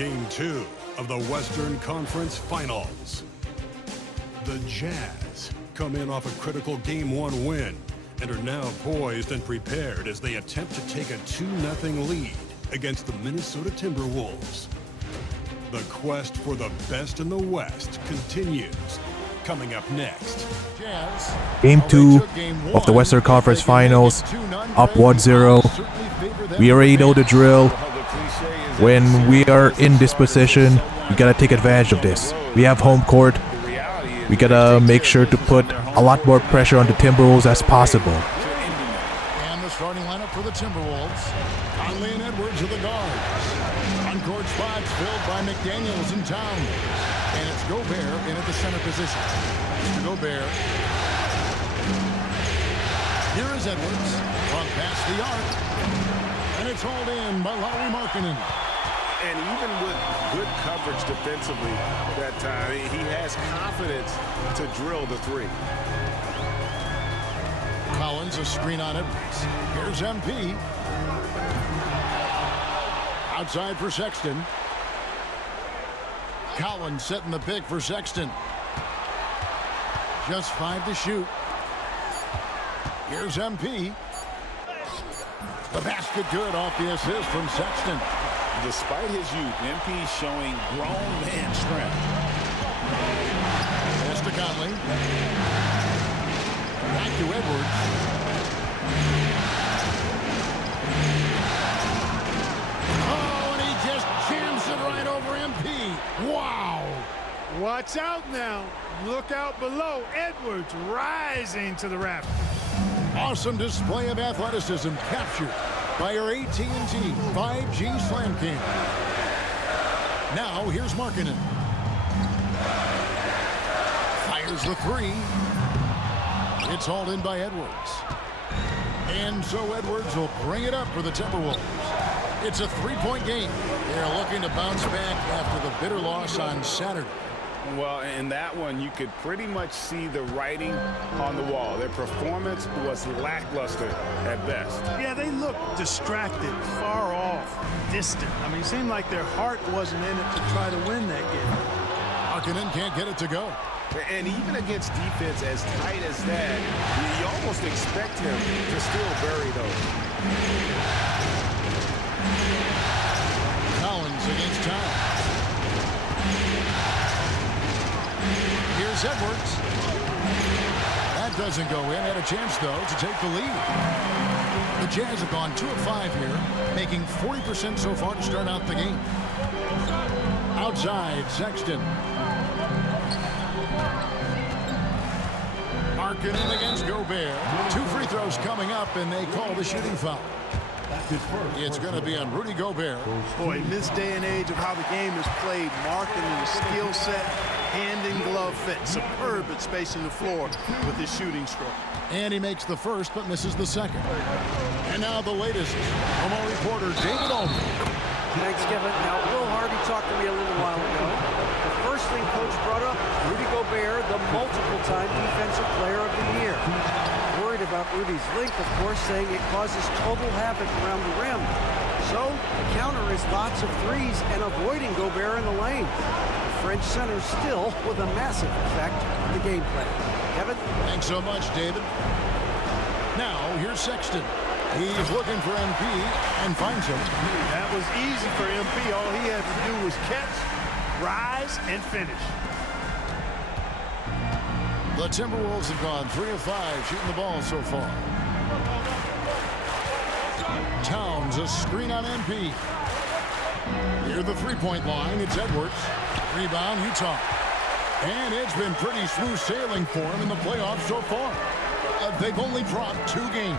Game 2 of the Western Conference Finals. The Jazz come in off a critical Game 1 win and are now poised and prepared as they attempt to take a 2-0 lead against the Minnesota Timberwolves. The quest for the best in the West continues. Coming up next. Game 2 of the Western Conference Finals, up 1-0. We already know the drill. When we are in this position, we gotta take advantage of this. We have home court. We gotta make sure to put a lot more pressure on the Timberwolves as possible. And the starting lineup for the Timberwolves. Conley and Edwards are the guards. On-court spots filled by McDaniels and Towns. And it's Gobert in at the center position. Mr. Gobert. Here is Edwards from past the arc. And it's hauled in by Lauri Markkanen. And even with good coverage defensively that time, he has confidence to drill the three. Collins, a screen on Edwards. Here's MP. Outside for Sexton. Collins setting the pick for Sexton. Just 5 to shoot. Here's MP. The basket good off the assist from Sexton. Despite his youth, MP showing grown man strength. Pass to Conley. Back to Edwards. Oh, and he just jams it right over MP. Wow. Watch out now. Look out below. Edwards rising to the raft. Awesome display of athleticism captured by our AT&T 5G Slam Cam. Now here's Markkanen. Fires the three. It's hauled in by Edwards. And so Edwards will bring it up for the Timberwolves. It's a 3-point game. They're looking to bounce back after the bitter loss on Saturday. Well, in that one, you could pretty much see the writing on the wall. Their performance was lackluster at best. Yeah, they looked distracted, far off, distant. I mean, it seemed like their heart wasn't in it to try to win that game. Markkanen can't get it to go. And even against defense as tight as that, you almost expect him to still bury those. Collins against Towns. Here's Edwards. That doesn't go in. Had a chance, though, to take the lead. The Jazz have gone 2 of 5 here, making 40% so far to start out the game. Outside, Sexton. Markkanen against Gobert. 2 free throws coming up, and they call the shooting foul. It's going to be on Rudy Gobert. Boy, in this day and age of how the game is played, Markkanen's skill set, hand and glove fit, superb at spacing the floor with his shooting stroke. And he makes the first, but misses the second. And now the latest. Homo reporter David Aldridge. Thanks, Kevin. Now, Will Hardy talked to me a little while ago. The first thing Coach brought up, Rudy Gobert, the multiple-time Defensive Player of the Year. Worried about Rudy's length, of course, saying it causes total havoc around the rim. So, the counter is lots of threes and avoiding Gobert in the lane. The French center still with a massive effect on the gameplay. Kevin? Thanks so much, David. Now, here's Sexton. He's looking for MP and finds him. That was easy for MP. All he had to do was catch, rise, and finish. The Timberwolves have gone 3 of 5 shooting the ball so far. Towns, a screen on MP. Near the 3-point line, it's Edwards. Rebound, Utah. And it's been pretty smooth sailing for him in the playoffs so far. They've only dropped 2 games.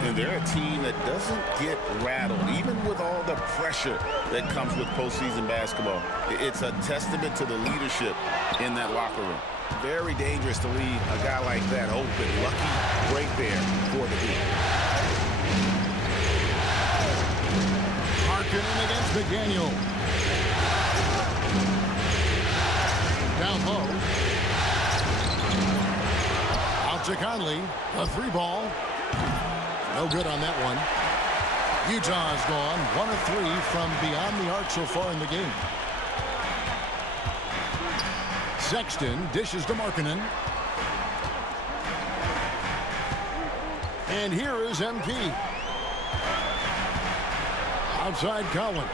And they're a team that doesn't get rattled, even with all the pressure that comes with postseason basketball. It's a testament to the leadership in that locker room. Very dangerous to leave a guy like that open. Lucky right there for the team. Markkanen against McDaniel. Down low. Out to Conley. A 3 ball. No good on that one. Utah's gone 1 of 3 from beyond the arc so far in the game. Sexton dishes to Markkanen. And here is MP. Outside Collins.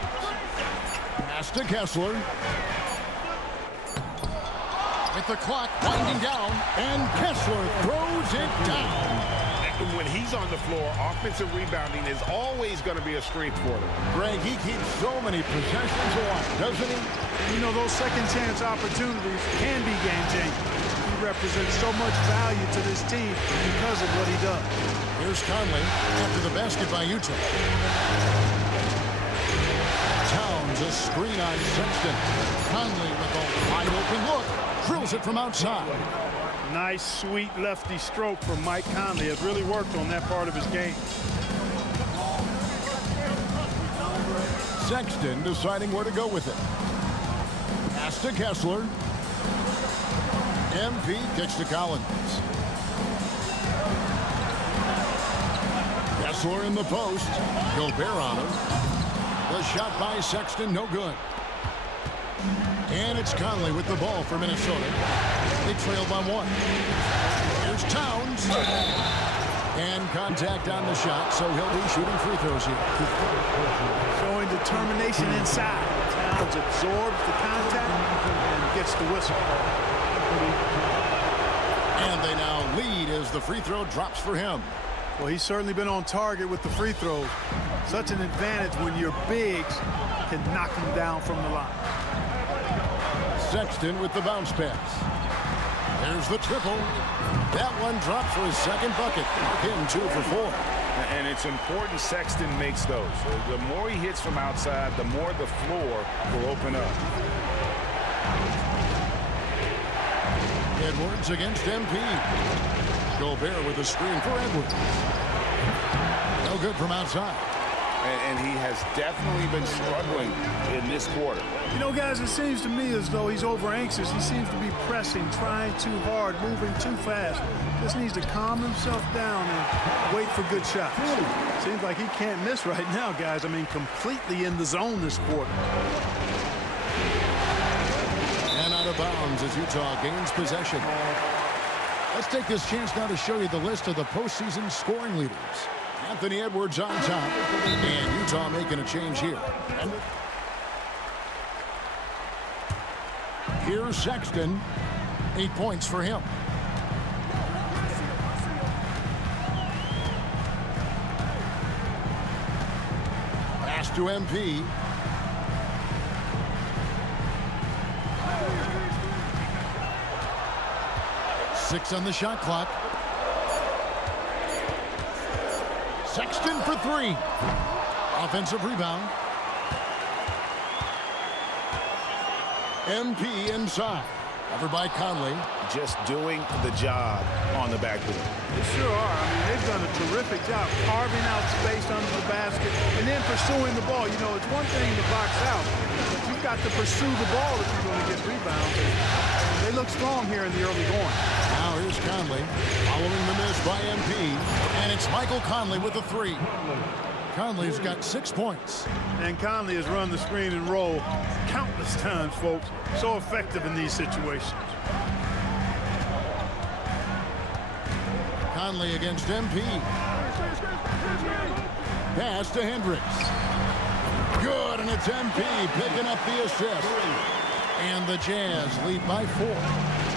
Pass to Kessler. With the clock winding down, and Kessler throws it down. When he's on the floor, offensive rebounding is always going to be a strength for them. Greg, he keeps so many possessions alive, doesn't he? You know, those second chance opportunities can be game-changing. He represents so much value to this team because of what he does. Here's Conley after the basket by Utah. Towns a screen on Sexton. Conley with a wide open look. Drills it from outside. Nice, sweet lefty stroke from Mike Conley. Has really worked on that part of his game. Sexton deciding where to go with it. Pass to Kessler. MP kicks to Collins. Kessler in the post. Gobert on him. The shot by Sexton, no good. And it's Conley with the ball for Minnesota. They trail by 1. Here's Towns. And contact on the shot, so he'll be shooting free throws here. Showing determination inside. Towns absorbs the contact and gets the whistle. And they now lead as the free throw drops for him. Well, he's certainly been on target with the free throws. Such an advantage when your bigs can knock him down from the line. Sexton with the bounce pass. There's the triple. That one dropped for his second bucket. Him 2 for 4. And it's important Sexton makes those. The more he hits from outside, the more the floor will open up. Edwards against MP. Gobert with a screen for Edwards. No good from outside. And he has definitely been struggling in this quarter. You know, guys, it seems to me as though he's over anxious. He seems to be pressing, trying too hard, moving too fast. Just needs to calm himself down and wait for good shots. Seems like he can't miss right now, guys. I mean, completely in the zone this quarter. And out of bounds as Utah gains possession. Let's take this chance now to show you the list of the postseason scoring leaders. Anthony Edwards on top, and Utah making a change here. And here's Sexton, 8 points for him. Pass to MP. Six on the shot clock. Sexton for 3. Offensive rebound. MP inside. Covered by Conley. Just doing the job on the backboard. They sure are. I mean, they've done a terrific job carving out space under the basket and then pursuing the ball. You know, it's one thing to box out, but you've got to pursue the ball if you're going to get rebounds. They look strong here in the early going. Now here's Conley following the miss by MP, and it's Michael Conley with the 3. Conley's got 6 points. And Conley has run the screen and roll countless times, folks. So effective in these situations. Conley against MP. Pass to Hendricks. Good, and it's MP picking up the assist. And the Jazz lead by 4.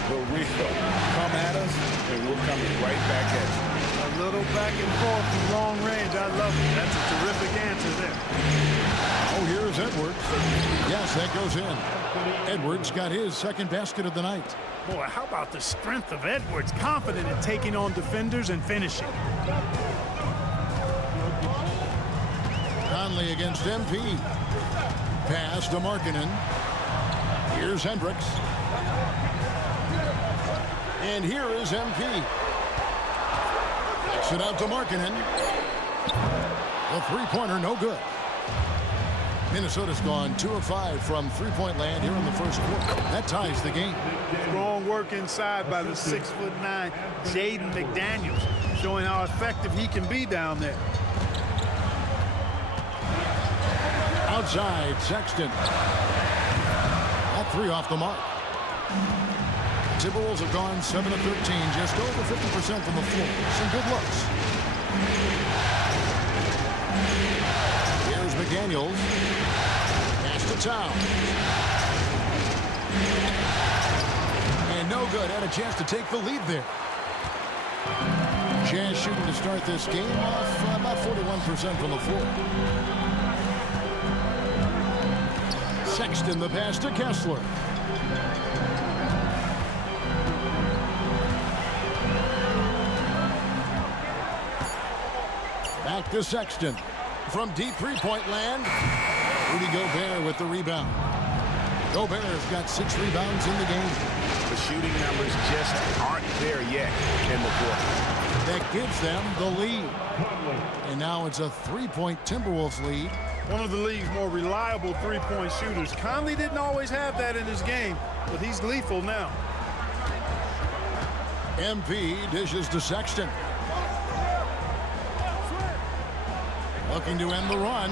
The real come at us, and we're coming right back at you. A little back and forth from long range. I love it. That's a terrific answer there. Oh, here's Edwards. Yes, that goes in. Edwards got his second basket of the night. Boy, how about the strength of Edwards? Confident in taking on defenders and finishing. Conley against MP. Pass to Markkanen. Here's Hendricks. And here is MP. Backs it out to Markkanen. The three-pointer, no good. Minnesota's gone 2 of 5 from three-point land here in the first quarter. That ties the game. Strong work inside by the 6'9" Jaden McDaniels, showing how effective he can be down there. inside. Sexton. All three off the mark. Timberwolves have gone 7 of 13, just over 50% from the floor. Some good looks. Here's McDaniels. Pass to Towns. And no good. Had a chance to take the lead there. Jazz shooting to start this game off about 41% from the floor. Sexton, the pass to Kessler. Back to Sexton. From deep three-point land, Rudy Gobert with the rebound. Gobert's got 6 rebounds in the game. The shooting numbers just aren't there yet in the fourth. That gives them the lead. And now it's a 3-point Timberwolves lead. One of the league's more reliable three-point shooters. Conley didn't always have that in his game, but he's lethal now. MP dishes to Sexton. Looking to end the run.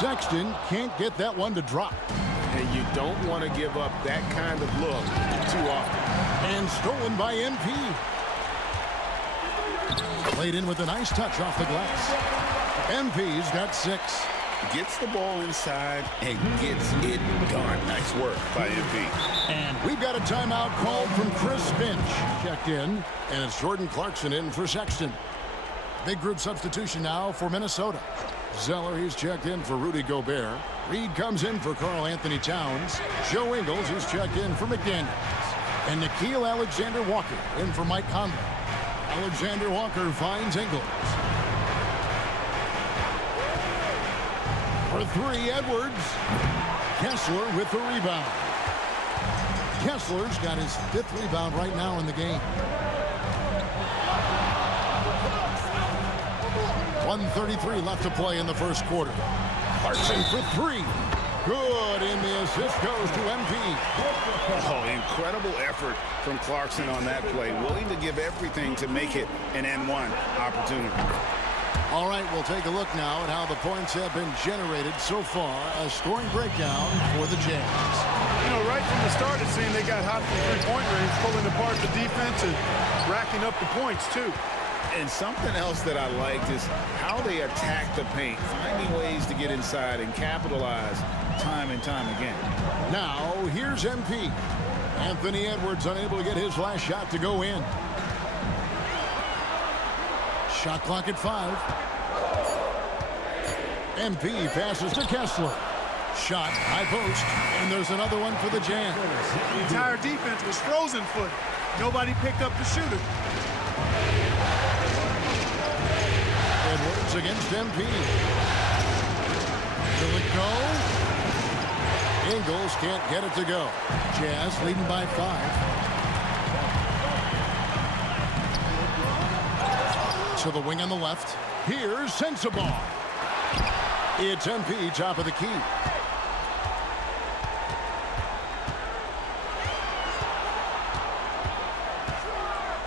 Sexton can't get that one to drop. And you don't want to give up that kind of look too often. And stolen by MP. Played in with a nice touch off the glass. MP's got 6. Gets the ball inside and gets it done. Nice work by MP. And we've got a timeout called from Chris Finch. Checked in, and it's Jordan Clarkson in for Sexton. Big group substitution now for Minnesota. Zeller, he's checked in for Rudy Gobert. Reed comes in for Karl Anthony Towns. Joe Ingles, he's checked in for McDaniels. And Nickeil Alexander-Walker in for Mike Conley. Alexander-Walker finds Ingles. For 3, Edwards. Kessler with the rebound. Kessler's got his 5th rebound right now in the game. 1:33 left to play in the first quarter. Clarkson for 3. Good, and the assist goes to MP. Oh, incredible effort from Clarkson on that play. Willing to give everything to make it an N1 opportunity. All right, we'll take a look now at how the points have been generated so far. A scoring breakdown for the Jazz. You know, right from the start, it seemed they got hot from three-point range, pulling apart the defense and racking up the points, too. And something else that I liked is how they attack the paint, finding ways to get inside and capitalize time and time again. Now, here's MP. Anthony Edwards unable to get his last shot to go in. Shot clock at 5. MP passes to Kessler. Shot, high post, and there's another one for the Jazz. The entire defense was frozen footed. Nobody picked up the shooter. Edwards against MP. Will it go? Ingles can't get it to go. Jazz leading by 5. To the wing on the left. Here's Sensabaugh. It's MP, top of the key.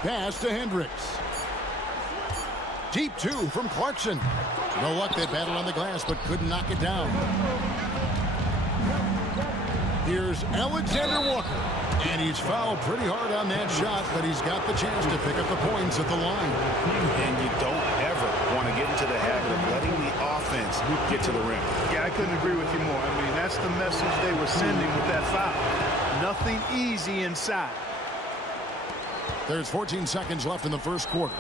Pass to Hendricks. Deep 2 from Clarkson. No luck, they battled on the glass, but couldn't knock it down. Here's Alexander-Walker. And he's fouled pretty hard on that shot, but he's got the chance to pick up the points at the line. And you don't ever want to get into the habit of letting the offense get to the rim. Yeah, I couldn't agree with you more. I mean, that's the message they were sending with that foul. Nothing easy inside. There's 14 seconds left in the first quarter.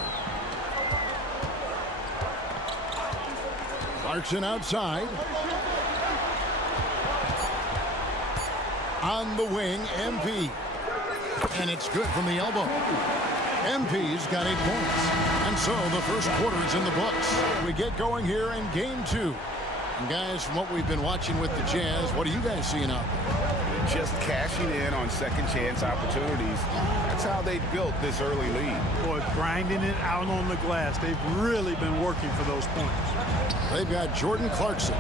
Clarkson outside. On the wing, MP. And it's good from the elbow. MP's got 8 points. And so the first quarter is in the books. We get going here in game 2. And guys, from what we've been watching with the Jazz, what are you guys seeing out there? Just cashing in on second chance opportunities. That's how they built this early lead. Boy, grinding it out on the glass. They've really been working for those points. They've got Jordan Clarkson.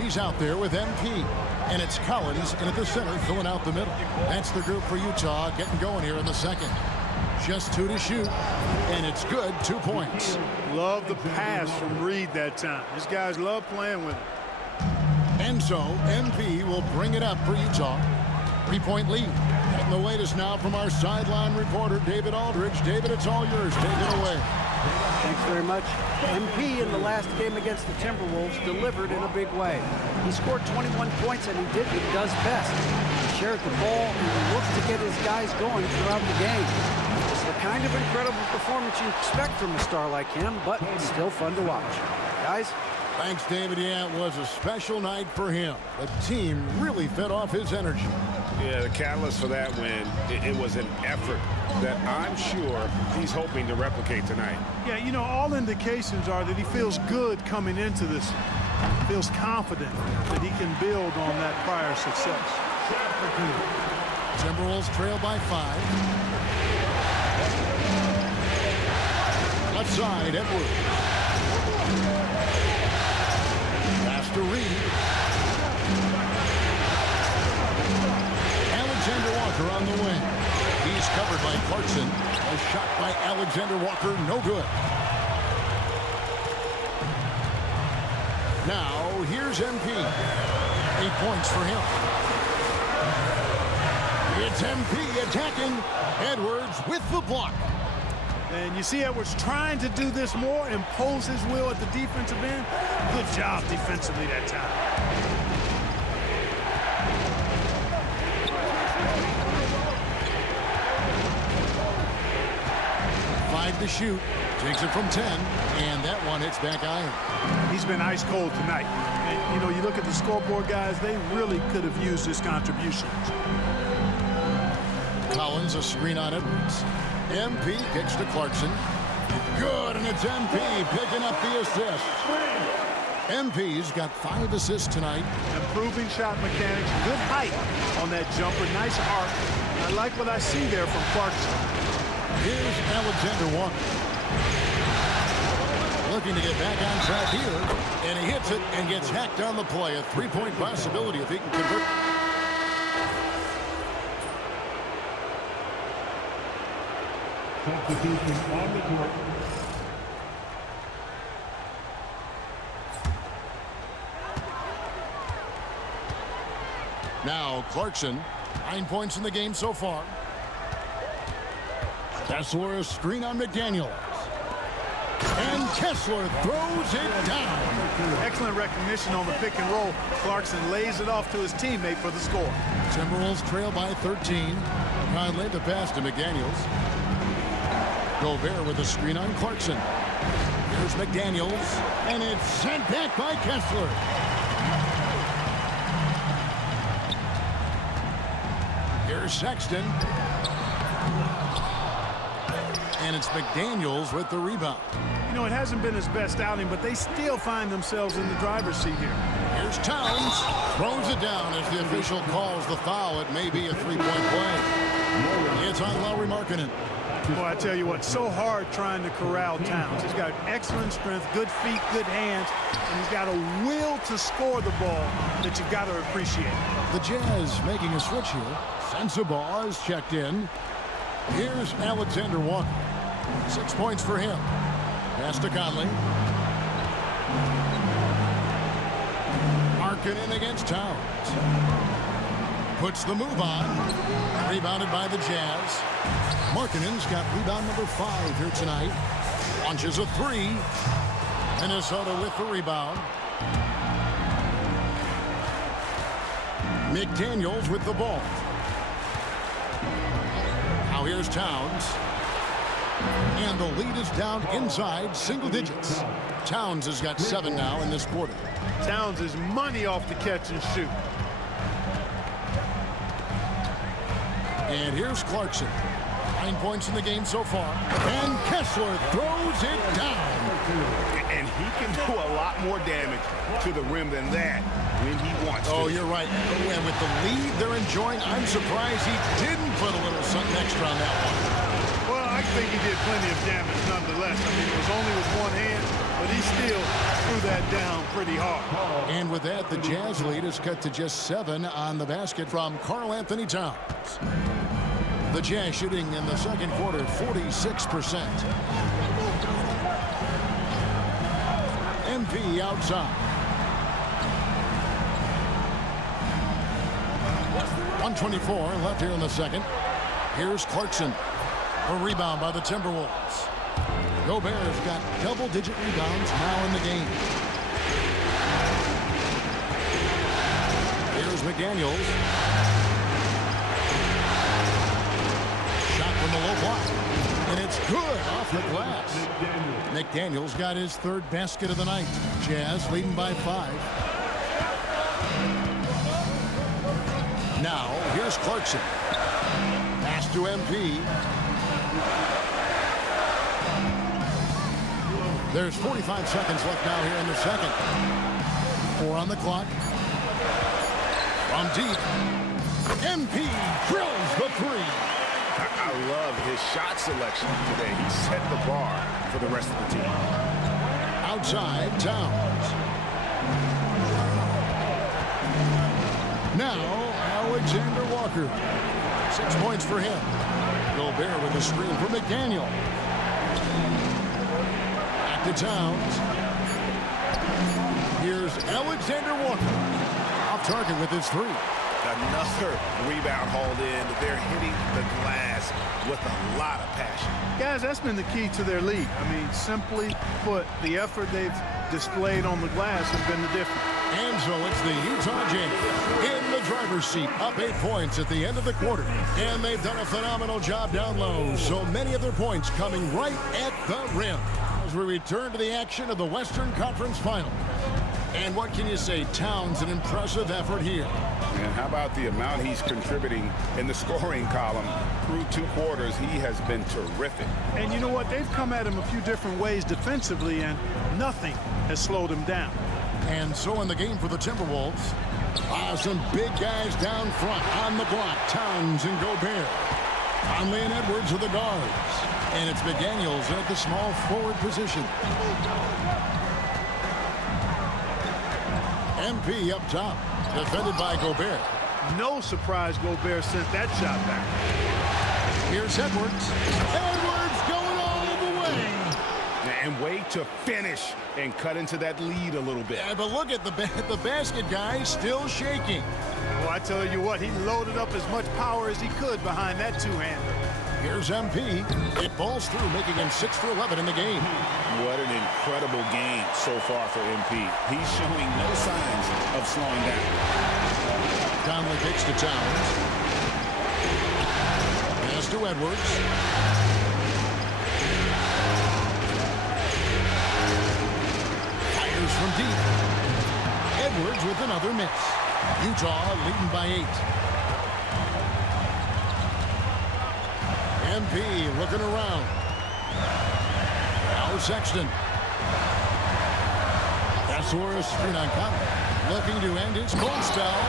He's out there with MP. And it's Collins in at the center, filling out the middle. That's the group for Utah getting going here in the second. Just 2 to shoot, and it's good, 2 points. Love the pass from Reed that time. These guys love playing with him. And so MP will bring it up for Utah. 3-point lead. And the latest now from our sideline reporter, David Aldridge. David, it's all yours. Take it away. Thanks very much. MP in the last game against the Timberwolves delivered in a big way. He scored 21 points, and he did what he does best. He shared the ball and he looked to get his guys going throughout the game. It's the kind of incredible performance you expect from a star like him, but it's still fun to watch. Guys? Thanks, David. Yeah, it was a special night for him. The team really fed off his energy. Yeah, the catalyst for that win, it was an effort that I'm sure he's hoping to replicate tonight. Yeah, you know, all indications are that he feels good coming into this. Feels confident that he can build on that prior success. Timberwolves trail by 5. Left side, Edwards. Pass to Reed. Alexander Walker on the wing. He's covered by Clarkson. A shot by Alexander Walker, no good. Now, here's MP. 8 points for him. It's MP attacking. Edwards with the block. And you see Edwards trying to do this more, impose his will at the defensive end. Good job defensively that time. 5 to shoot. Takes it from 10, and that one hits back iron. He's been ice cold tonight. And, you know, you look at the scoreboard, guys, they really could have used his contributions. Collins, a screen on Edwards. MP kicks to Clarkson. Good, and it's MP picking up the assist. MP's got 5 assists tonight. Improving shot mechanics, good height on that jumper, nice arc. I like what I see there from Clarkson. Here's Alexander Walker. Looking to get back on track here, and he hits it and gets hacked on the play. A 3-point possibility if he can convert. Substitution on the court. Now Clarkson, 9 points in the game so far. Kessler, a screen on McDaniels. And Kessler throws it down. Excellent recognition on the pick and roll. Clarkson lays it off to his teammate for the score. Timberwolves trail by 13. Conley the pass to McDaniels. Gobert with a screen on Clarkson. Here's McDaniels, and it's sent back by Kessler. Here's Sexton. And it's McDaniels with the rebound. You know, it hasn't been his best outing, but they still find themselves in the driver's seat here. Here's Towns. Throws it down as the official calls the foul. It may be a 3-point play. It's on Lauri Markkanen. Boy, I tell you what, so hard trying to corral Towns. He's got excellent strength, good feet, good hands, and he's got a will to score the ball that you've got to appreciate. The Jazz making a switch here. Sensabaugh is checked in. Here's Alexander Walker. 6 points for him. Pass to Conley. Markkanen against Towns. Puts the move on. Rebounded by the Jazz. Markkanen's got rebound number 5 here tonight. Launches a 3. Minnesota with the rebound. McDaniels with the ball. Now here's Towns. And the lead is down inside single digits. Towns has got 7 now in this quarter. Towns is money off the catch and shoot. And here's Clarkson. 9 points in the game so far. And Kessler throws it down. And he can do a lot more damage to the rim than that when he wants to. Oh, you're right. And with the lead they're enjoying, I'm surprised he didn't put a little something extra on that one. Well, I think he did plenty of damage nonetheless. I mean, it was only with one hand, but he still threw that down pretty hard. And with that, the Jazz lead is cut to just 7 on the basket from Karl Anthony Towns. The Jazz shooting in the second quarter 46%. MP outside. 1:24 left here in the second. Here's Clarkson. A rebound by the Timberwolves. Gobert's got double-digit rebounds now in the game. Here's McDaniels. Shot from the low block. And it's good off the glass. McDaniels got his third basket of the night. Jazz leading by 5. Now, here's Clarkson. Pass to MP. There's 45 seconds left now here in the second. 4 on the clock. From deep. MP drills the 3. I love his shot selection today. He set the bar for the rest of the team. Outside, Towns. Now, Alexander Walker. 6 points for him. Gobert with a screen for McDaniel. Back to Towns. Here's Alexander Walker. Off target with his 3. Another rebound hauled in. They're hitting the glass with a lot of passion. Guys, that's been the key to their lead. I mean, simply put, the effort they've displayed on the glass has been the difference. And so it's the Utah Jazz in the driver's seat, up 8 points at the end of the quarter. And they've done a phenomenal job down low. So many of their points coming right at the rim. As we return to the action of the Western Conference Final. And what can you say? Towns, an impressive effort here. And how about the amount he's contributing in the scoring column? Through 2 quarters, he has been terrific. And you know what? They've come at him a few different ways defensively, and nothing has slowed him down. And so in the game for the Timberwolves, some big guys down front on the block. Towns and Gobert. Conley and Edwards are the guards. And it's McDaniels at the small forward position. MP up top, defended by Gobert. No surprise Gobert sent that shot back. Here's Edwards. Edwards going all the way. And way to finish and cut into that lead a little bit. Yeah, but look at the basket guy still shaking. Well, I tell you what, he loaded up as much power as he could behind that 2-hander. Here's MP. It balls through, making him 6 for 11 in the game. What an incredible game so far for MP. He's showing no signs of slowing down. Conley kicks to Towns. Pass to Edwards. Fires from deep. Edwards with another miss. Utah leading by 8. MP looking around. Now Sexton. That's where a screen on Conley. Looking to end his cold spell.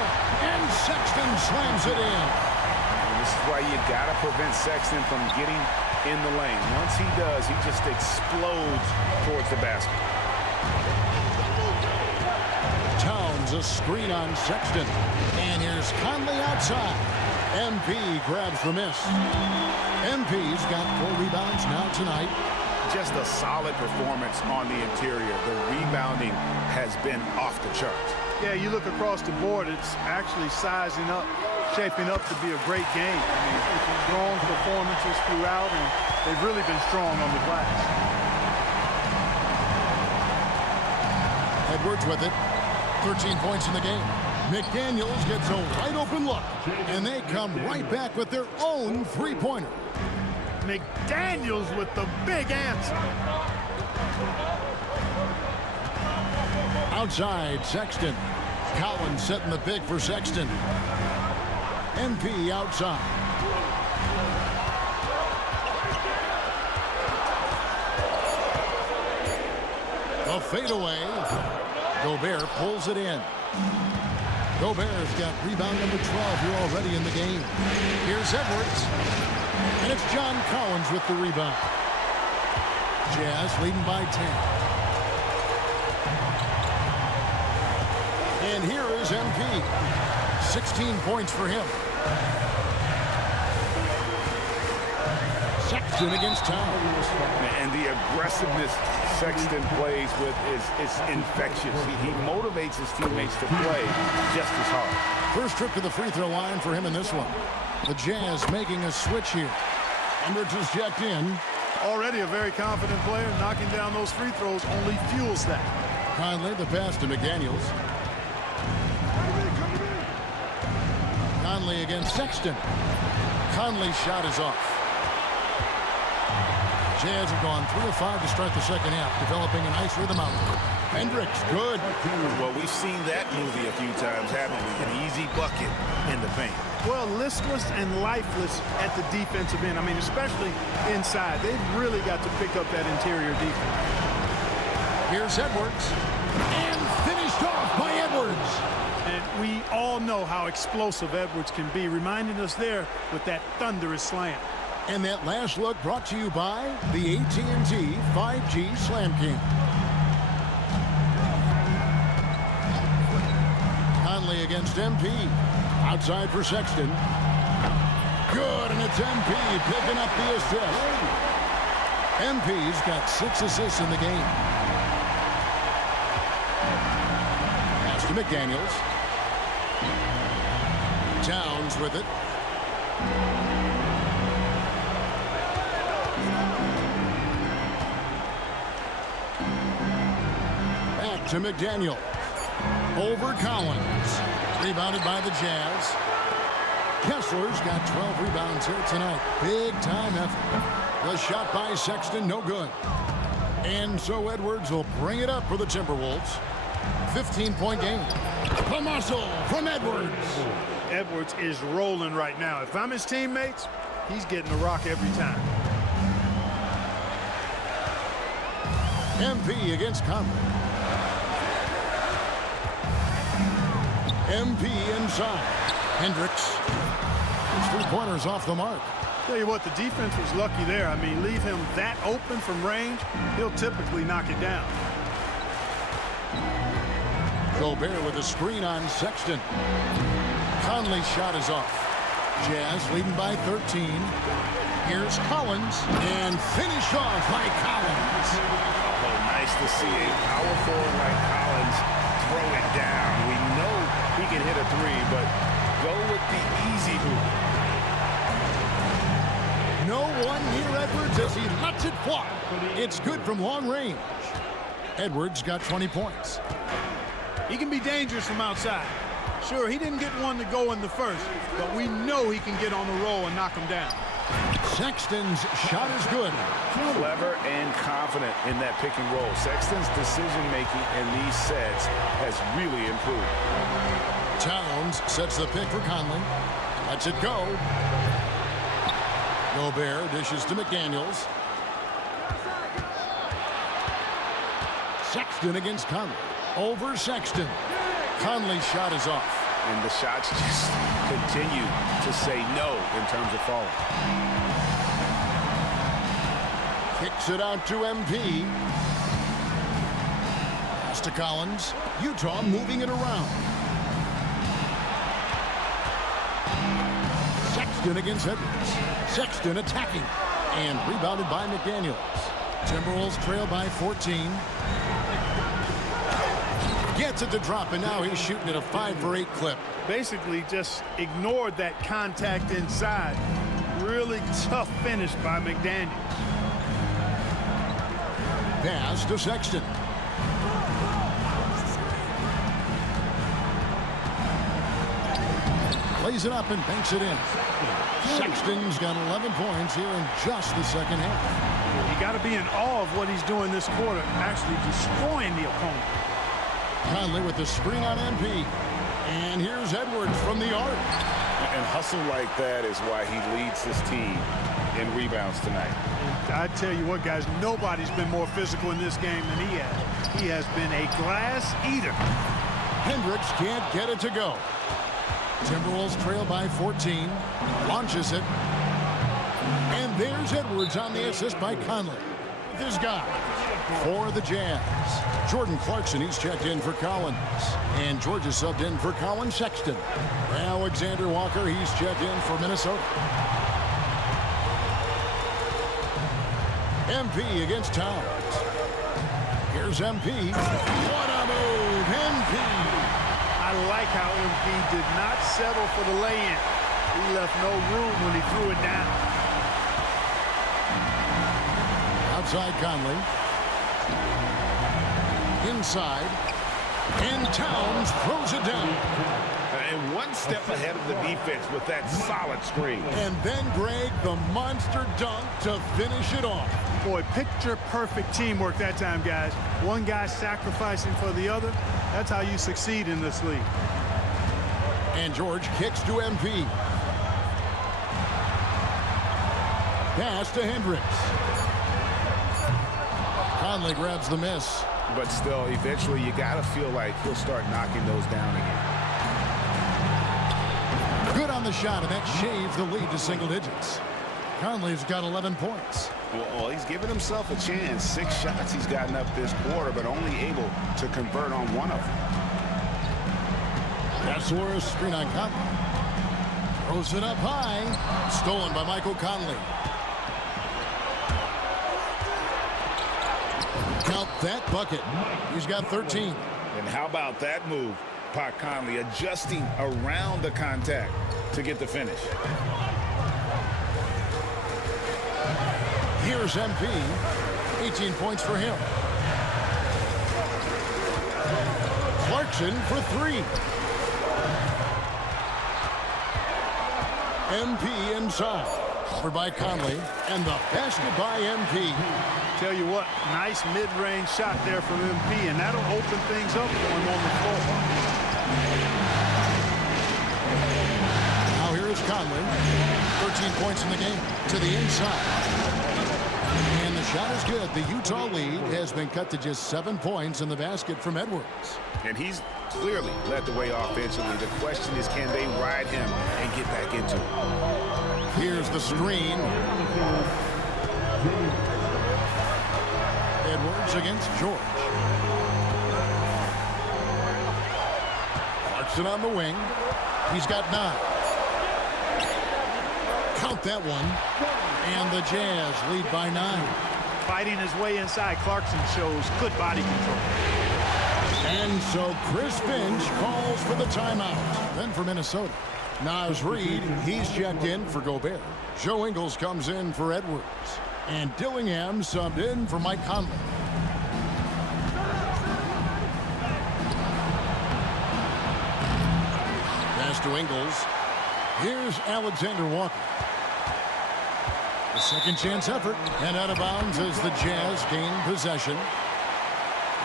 And Sexton slams it in. And this is why you got to prevent Sexton from getting in the lane. Once he does, he just explodes towards the basket. Towns a screen on Sexton. And here's Conley outside. MP grabs the miss. MP's got 4 rebounds now tonight. Just a solid performance on the interior. The rebounding has been off the charts. Yeah, you look across the board, it's actually sizing up, shaping up to be a great game. I mean, strong performances throughout, and they've really been strong on the glass. Edwards with it. 13 points in the game. McDaniels gets a wide open look, and they come right back with their own 3-pointer. McDaniels with the big answer. Outside, Sexton. Collins setting the pick for Sexton. MP outside. A fadeaway. Gobert pulls it in. Gobert's got rebound number 12 here already in the game. Here's Edwards. And it's John Collins with the rebound. Jazz leading by 10. And here is MP. 16 points for him. Sexton against Towns. And the aggressiveness Sexton plays with is infectious. He motivates his teammates to play just as hard. First trip to the free throw line for him in this one. The Jazz making a switch here. Hendricks is checked in. Already a very confident player. Knocking down those free throws only fuels that. Conley, the pass to McDaniels. Conley against Sexton. Conley's shot is off. Jazz have gone 3 of 5 to start the second half, developing a nice rhythm out there. Hendricks, good. Well, we've seen that movie a few times, haven't we? An easy bucket in the paint. Well, listless and lifeless at the defensive end. I mean, especially inside. They've really got to pick up that interior defense. Here's Edwards. And finished off by Edwards. And we all know how explosive Edwards can be, reminding us there with that thunderous slam. And that last look brought to you by the AT&T 5G Slam King. Conley against MP. Outside for Sexton. Good, and it's MP picking up the assist. MP's got 6 assists in the game. Pass to McDaniels. Towns with it. Back to McDaniel. Over Collins. Rebounded by the Jazz. Kessler's got 12 rebounds here tonight. Big time effort. The shot by Sexton, no good. And so Edwards will bring it up for the Timberwolves. 15-point game. The muscle from Edwards. Edwards is rolling right now. If I'm his teammates, he's getting the rock every time. MP against Conley. MP inside. Hendricks. His three-pointers off the mark. Tell you what, the defense was lucky there. I mean, leave him that open from range, he'll typically knock it down. Gobert with a screen on Sexton. Conley's shot is off. Jazz leading by 13. Here's Collins, and finished off by Collins. Oh, nice to see a power forward like Collins throw it down. We know he can hit a three, but go with the easy hoop. No one near Edwards as he lets it fly. It's good from long range. Edwards got 20 points. He can be dangerous from outside. Sure, he didn't get one to go in the first, but we know he can get on the roll and knock him down. Sexton's shot is good. Clever and confident in that pick and roll. Sexton's decision-making in these sets has really improved. Towns sets the pick for Conley. Lets it go. Gobert dishes to McDaniels. Sexton against Conley. Over Sexton. Conley's shot is off. And the shots just continue to say no in terms of falling. Kicks it out to MP. Pass to Collins. Utah moving it around. Sexton against Edwards. Sexton attacking. And rebounded by McDaniels. Timberwolves trail by 14. Gets it to drop, and now he's shooting at a 5-for-8 clip. Basically just ignored that contact inside. Really tough finish by McDaniels. Pass to Sexton. Plays it up and banks it in. Sexton's got 11 points here in just the second half. You got to be in awe of what he's doing this quarter, actually destroying the opponent. Conley with the screen on MP. And here's Edwards from the arc. And hustle like that is why he leads his team in rebounds tonight. I tell you what, guys, nobody's been more physical in this game than he has. He has been a glass eater. Hendricks can't get it to go. Timberwolves trail by 14. Launches it. And there's Edwards on the assist by Conley. This guy for the Jazz. Jordan Clarkson, he's checked in for Collins. And Georgia subbed in for Colin Sexton. Alexander Walker, he's checked in for Minnesota. MP against Towns. Here's MP. What a move, MP. I like how MP did not settle for the lay-in. He left no room when he threw it down. Outside Conley. Inside. And Towns throws it down. And one step ahead of the defense with that solid screen. And then, Greg, the monster dunk to finish it off. Boy, picture-perfect teamwork that time, guys. One guy sacrificing for the other. That's how you succeed in this league. And George kicks to MP. Pass to Hendricks. Conley grabs the miss. But still, eventually, you got to feel like he'll start knocking those down again. Good on the shot, and that shaves the lead to single digits. Conley's got 11 points. Well, he's given himself a chance. 6 shots he's gotten up this quarter, but only able to convert on one of them. That's Suarez screen on Conley. Throws it up high. Stolen by Michael Conley. Count that bucket. He's got 13. And how about that move? Pat Conley adjusting around the contact to get the finish. Here's MP. 18 points for him. Clarkson for 3. MP inside. Covered by Conley. And the basket by MP. Tell you what, nice mid-range shot there from MP, and that'll open things up for him on the floor. Now here is Conley. 13 points in the game to the inside. And the shot is good. The Utah lead has been cut to just 7 points in the basket from Edwards. And he's clearly led the way offensively. The question is, can they ride him and get back into it? Here's the screen. Edwards against George. Clarkson on the wing. He's got 9. Count that one. And the Jazz lead by 9. Fighting his way inside, Clarkson shows good body control. And so Chris Finch calls for the timeout. Then for Minnesota, Naz Reid, he's checked in for Gobert. Joe Ingles comes in for Edwards. And Dillingham subbed in for Mike Conley. Pass to Ingles. Here's Alexander Walker. The second chance effort. And out of bounds as the Jazz gain possession.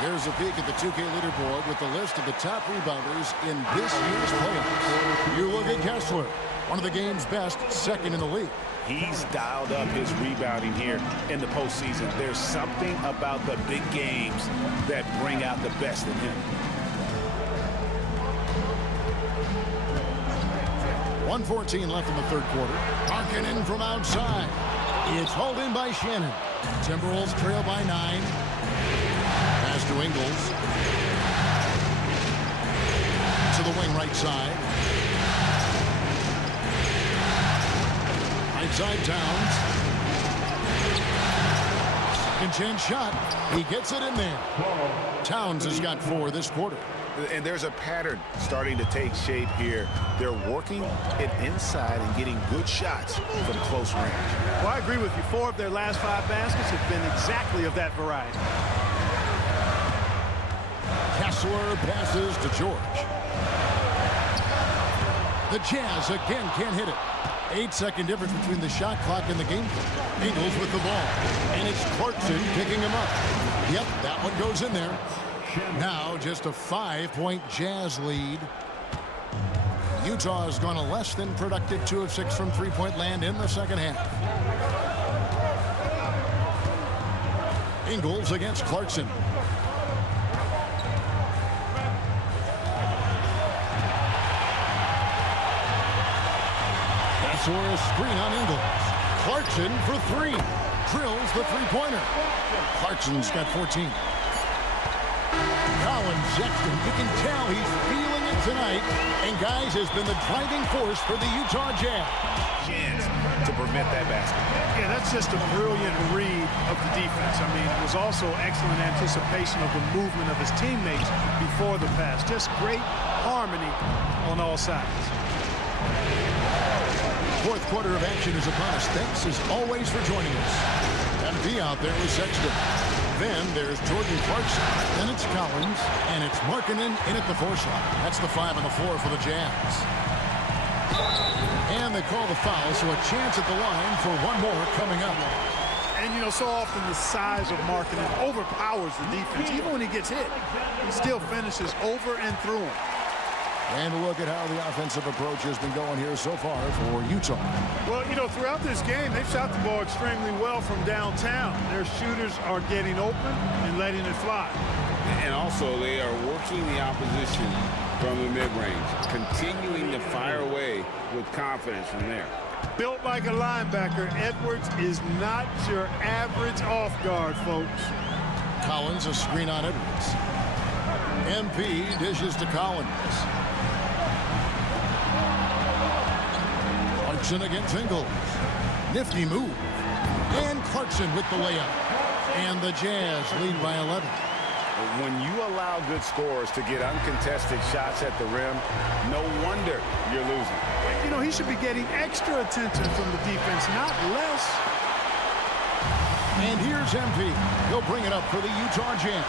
Here's a peek at the 2K leaderboard with the list of the top rebounders in this year's playoffs. You look at Kessler, one of the game's best, second in the league. He's dialed up his rebounding here in the postseason. There's something about the big games that bring out the best in him. 1:14 left in the third quarter. Markkanen from outside. It's hauled in by Shannon. Timberwolves trail by 9. Pass to Ingles. To the wing right side. Right side Towns. Second chance shot. He gets it in there. Towns has got 4 this quarter. And there's a pattern starting to take shape here. They're working it inside and getting good shots from close range. Well, I agree with you. 4 of their last 5 baskets have been exactly of that variety. Kessler passes to George. The Jazz again can't hit it. 8-second difference between the shot clock and the game clock. Ingles with the ball. And it's Clarkson picking him up. Yep, that one goes in there. Now just a 5-point Jazz lead. Utah has gone a less than productive 2 of 6 from three-point land in the second half. Ingles against Clarkson. Suarez screen on Ingles. Clarkson for 3. Drills the three-pointer. Clarkson's got 14. Colin Sexton, you can tell he's feeling it tonight. And guys, has been the driving force for the Utah Jazz. Chance to prevent that basket. Yeah, that's just a brilliant read of the defense. I mean, it was also excellent anticipation of the movement of his teammates before the pass. Just great harmony on all sides. Fourth quarter of action is upon us. Thanks as always for joining us. MP out there with Sexton. Then there's Jordan Clarkson. Then it's Collins. And it's Markkanen in at the 4 slot. That's the 5 and the 4 for the Jazz. And they call the foul, so a chance at the line for one more coming up. And, you know, so often the size of Markkanen overpowers the defense. Even when he gets hit, he still finishes over and through him. And a look at how the offensive approach has been going here so far for Utah. Well, you know, throughout this game, they've shot the ball extremely well from downtown. Their shooters are getting open and letting it fly. And also, they are working the opposition from the mid-range, continuing to fire away with confidence from there. Built like a linebacker, Edwards is not your average off guard, folks. Collins, a screen on Edwards. MP dishes to Collins. Clarkson against Ingles. Nifty move. And Clarkson with the layup. And the Jazz lead by 11. When you allow good scorers to get uncontested shots at the rim, no wonder you're losing. You know, he should be getting extra attention from the defense, not less. And here's MP. He'll bring it up for the Utah Jazz.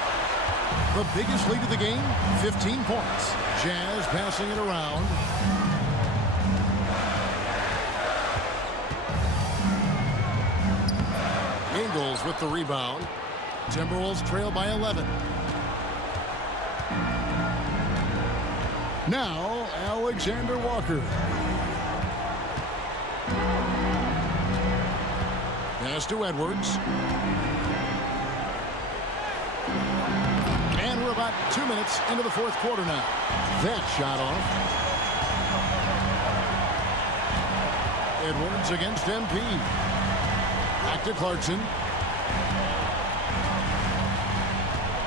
The biggest lead of the game, 15 points. Jazz passing it around. Ingles with the rebound. Timberwolves trail by 11. Now, Alexander Walker. Pass to Edwards. And we're about 2 minutes into the fourth quarter now. That shot off. Edwards against MP. Back to Clarkson.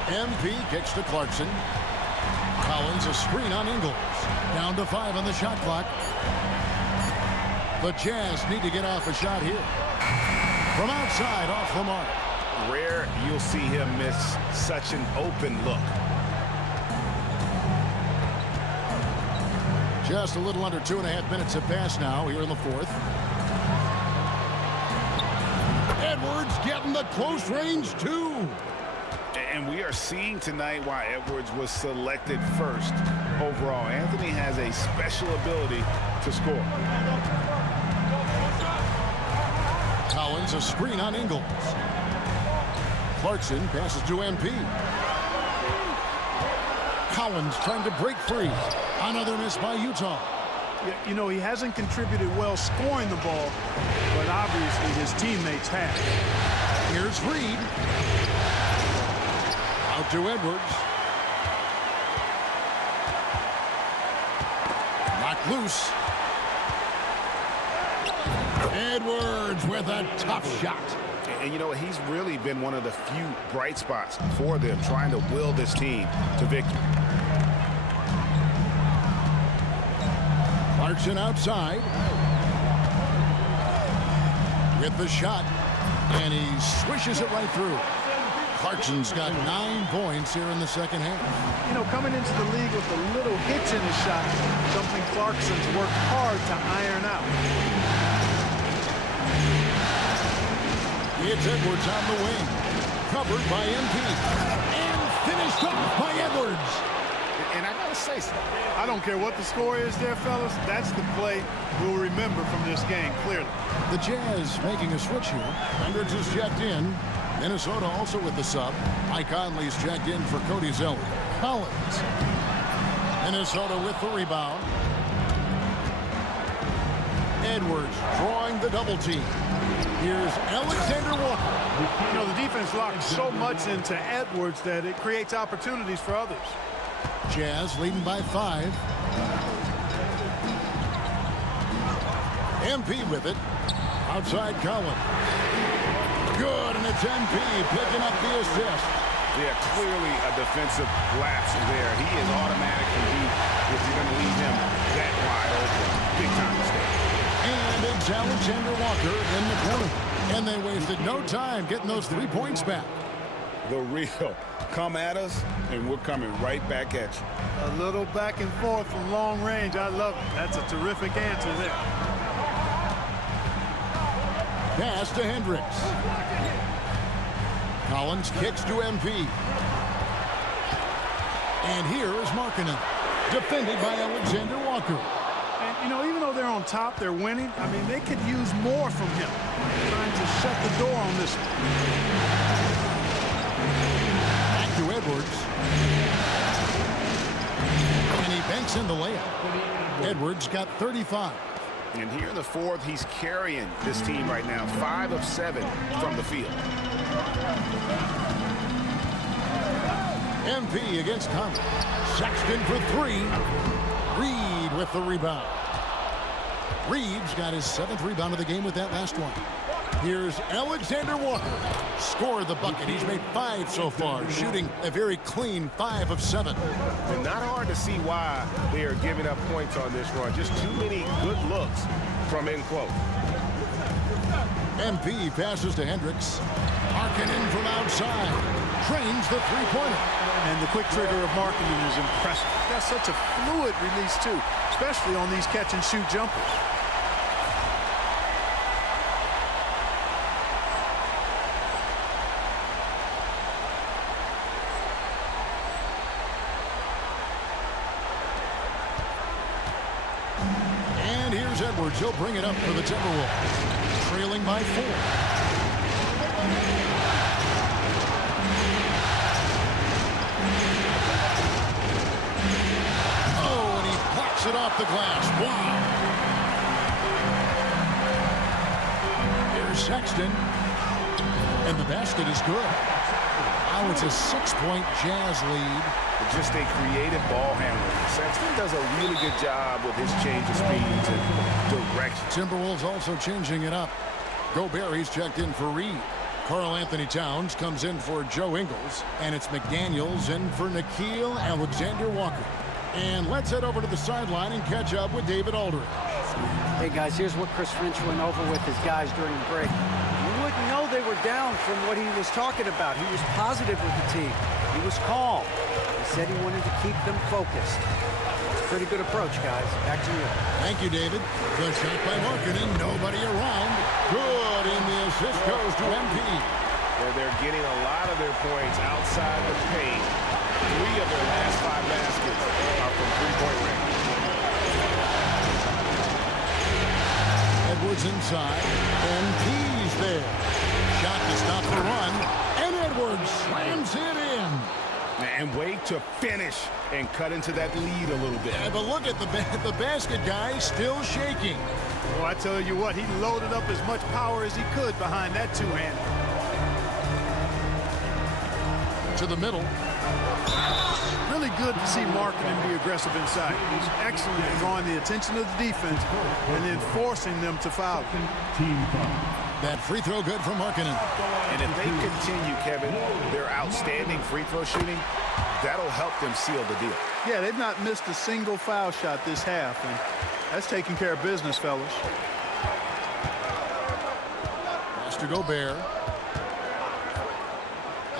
MP kicks to Clarkson. Collins, a screen on Ingles. Down to 5 on the shot clock. The Jazz need to get off a shot here. From outside, off the mark. Rare you'll see him miss such an open look. Just a little under 2.5 minutes have passed now here in the fourth. Edwards getting the close range two. And we are seeing tonight why Edwards was selected first overall. Anthony has a special ability to score. Collins, a screen on Ingles. Clarkson passes to MP. Collins trying to break free. Another miss by Utah. You know, he hasn't contributed well scoring the ball, but obviously his teammates have. Here's Reed. Out to Edwards. Knocked loose. Edwards with a tough shot. And you know, he's really been one of the few bright spots for them, trying to will this team to victory. Clarkson outside. With the shot. And he swishes it right through. Clarkson's got 9 points here in the second half. You know, coming into the league with a little hitch in his shot, something Clarkson's worked hard to iron out. It's Edwards on the wing. Covered by MP. And finished off by Edwards. And I gotta say something. I don't care what the score is there, fellas. That's the play we'll remember from this game, clearly. The Jazz making a switch here. Edwards is checked in. Minnesota also with the sub. Mike Conley's checked in for Cody Zeller. Collins. Minnesota with the rebound. Edwards drawing the double team. Here's Alexander Walker. You know, the defense locks so much into Edwards that it creates opportunities for others. Jazz leading by 5. MP with it. Outside Collins. Good, and it's MP picking up the assist. Yeah, clearly a defensive lapse there. He is automatic from deep if you're going to leave him that wide open. Big time mistake. And It's Alexander Walker in the corner. And they wasted no time getting those 3 points back. The real. Come at us, and we're coming right back at you. A little back and forth from long range. I love it. That's a terrific answer there. Pass to Hendricks. Collins kicks to MP. And here is Markkanen, defended by Alexander Walker. And, you know, even though they're on top, they're winning. I mean, they could use more from him. Trying to shut the door on this one. Back to Edwards. And he banks in the layup. Edwards got 35. And here in the fourth, he's carrying this team right now. 5 of 7 from the field. MP against Conley. Sexton for 3. Reed with the rebound. Reed's got his 7th rebound of the game with that last one. Here's Alexander Walker. Scored the bucket. He's made 5 so far, shooting a very clean 5 of 7. And not hard to see why they are giving up points on this run. Just too many good looks from in close. MP passes to Hendricks. Markkanen from outside. Trains the three-pointer. And the quick trigger of Markkanen is impressive. That's such a fluid release, too, especially on these catch-and-shoot jumpers. And here's Edwards. He'll bring it up for the Timberwolves. Trailing by 4. It off the glass. Wow. Here's Sexton. And the basket is good. Now it's a 6-point Jazz lead. Just a creative ball handler. Sexton does a really good job with his change of speeds and direction. Timberwolves also changing it up. Gobert, he's checked in for Reed. Karl Anthony Towns comes in for Joe Ingles. And it's McDaniels in for Nickeil Alexander-Walker. And let's head over to the sideline and catch up with David Aldridge. Hey, guys, here's what Chris Finch went over with his guys during the break. You wouldn't know they were down from what he was talking about. He was positive with the team. He was calm. He said he wanted to keep them focused. It's a pretty good approach, guys. Back to you. Thank you, David. Good shot by Markkanen. Nobody around. Good, and the assist goes to MP. Where they're getting a lot of their points outside the paint. 3 of their last 5 baskets are from three-point range. Edwards inside. MP's there. Shot to stop the run. And Edwards slams it in. And wait to finish and cut into that lead a little bit. Yeah, but look at the basket guy still shaking. Well, I tell you what, he loaded up as much power as he could behind that two-hander. To the middle. Really good to see Markkanen be aggressive inside. He's excellent at drawing the attention of the defense and then forcing them to foul. That free throw good for Markkanen. And if they continue, Kevin, their outstanding free throw shooting, that'll help them seal the deal. Yeah, they've not missed a single foul shot this half, and that's taking care of business, fellas. Pass to Gobert.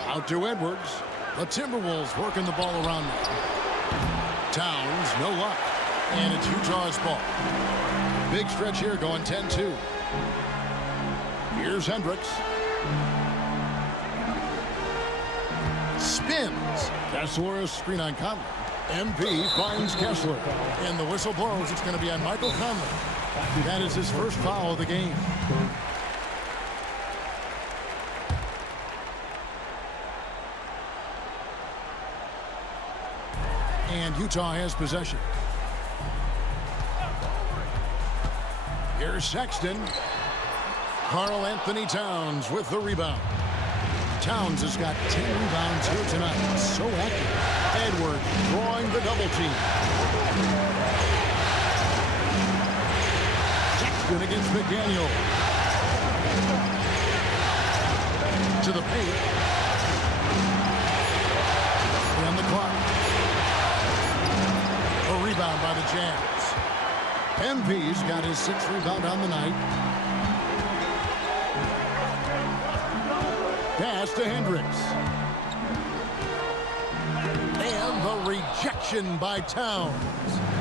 Out to Edwards. The Timberwolves working the ball around now. Towns, no luck. And it's Utah's ball. Big stretch here going 10-2. Here's Hendricks. Spins. Kessler, screen on Conley. MP finds Kessler. And the whistle blows. It's going to be on Michael Conley. That is his first foul of the game. And Utah has possession. Here's Sexton. Karl Anthony Towns with the rebound. Towns has got 10 rebounds here tonight. So active. Edwards drawing the double team. Sexton against McDaniel. To the paint. And the clock. A rebound by the Jazz. MP's got his 6th rebound on the night. Pass to Hendricks. And the rejection by Towns.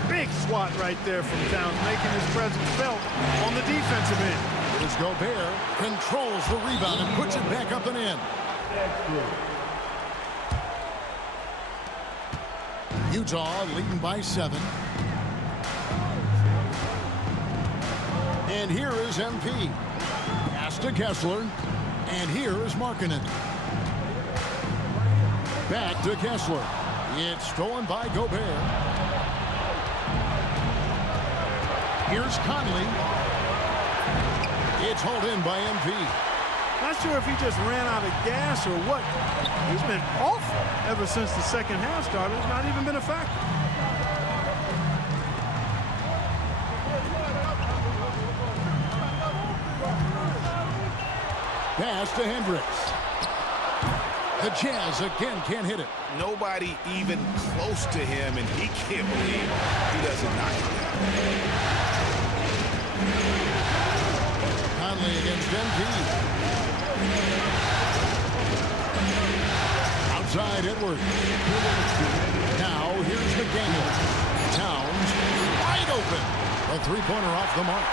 Big swat right there from Towns, making his presence felt on the defensive end. Here's Gobert, controls the rebound and puts it back up and in. Utah leading by 7. And here is MP. Pass to Kessler. And here is Markkanen. Back to Kessler. It's stolen by Gobert. Here's Conley. It's hauled in by MP. Not sure if he just ran out of gas or what. He's been awful ever since the second half started. It's not even been a factor. Pass to Hendricks. The Jazz again can't hit it. Nobody even close to him, and he can't believe he doesn't knock it down. Conley against MP. Outside Edwards. Now here's McDaniel. Towns wide open. A three-pointer off the mark.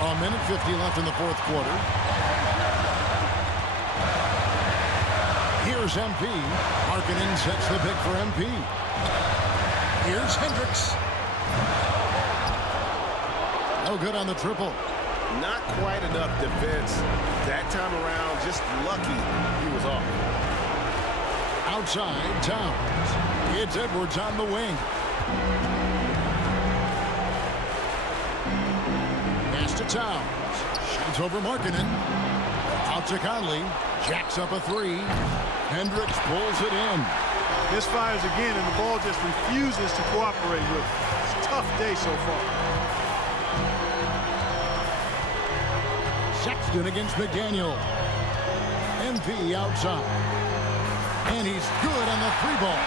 A minute 50 left in the fourth quarter. Here's MP. Markkanen sets the pick for MP. Here's Hendricks. No good on the triple. Not quite enough defense. That time around, just lucky he was off. Outside, Towns. It's Edwards on the wing. Pass to Towns. Shoots over Markkanen. Out to Conley. Jacks up a three. Hendricks pulls it in. Misfires again, and the ball just refuses to cooperate with it. It's a tough day so far. Sexton against McDaniel. MP outside. And he's good on the three ball.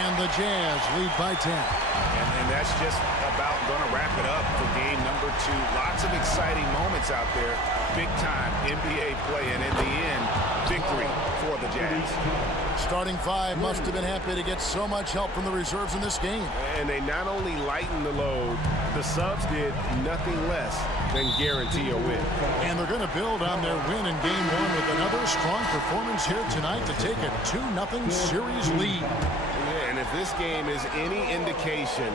And the Jazz lead by 10. And that's just about going to wrap it up for game number 2. Lots of exciting moments out there. Big time NBA play, and in the end, victory for the Jazz. Starting 5 must have been happy to get so much help from the reserves in this game. And they not only lightened the load, the subs did nothing less than guarantee a win. And they're going to build on their win in game 1 with another strong performance here tonight to take a 2-0 series lead. Yeah, and if this game is any indication,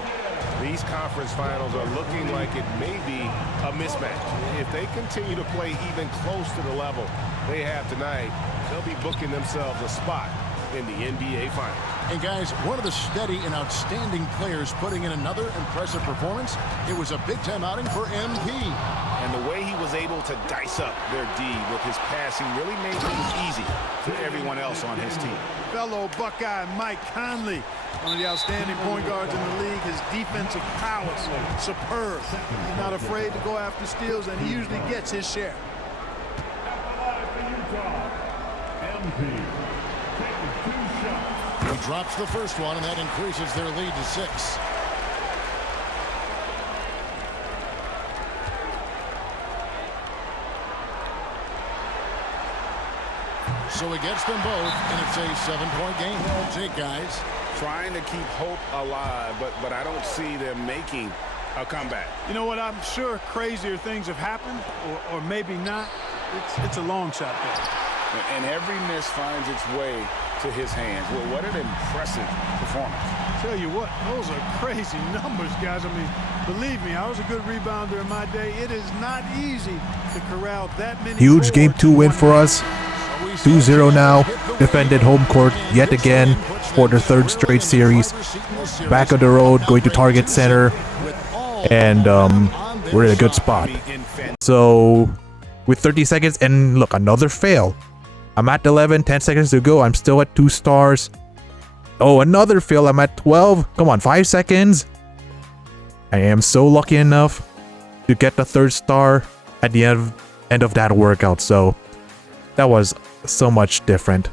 these conference finals are looking like it may be a mismatch. If they continue to play even close to the level they have tonight, they'll be booking themselves a spot in the NBA Finals. And guys, one of the steady and outstanding players putting in another impressive performance, it was a big-time outing for MP. And the way he was able to dice up their D with his passing really made things easy for everyone else on his team. Fellow Buckeye Mike Conley, one of the outstanding point guards in the league. His defensive prowess, superb. He's not afraid to go after steals, and he usually gets his share. He drops the first one, and that increases their lead to 6. So he gets them both, and it's a 7-point game. Jake, guys. Trying to keep hope alive, but I don't see them making a comeback. You know what? I'm sure crazier things have happened, or maybe not. It's a long shot there. And every miss finds its way to his hands. Well, what an impressive performance. Tell you what, those are crazy numbers, guys. I mean, believe me, I was a good rebounder in my day. It is not easy to corral that many. Huge game 2 win for us. 2-0 now. Defended home court yet again for the 3rd straight series. Back on the road, going to Target Center. And we're in a good spot. So, with 30 seconds, and look, another fail. I'm at 11, 10 seconds to go. I'm still at 2 stars. Oh, another fail. I'm at 12. Come on, 5 seconds. I am so lucky enough to get the 3rd star at the end of that workout. So that was so much different.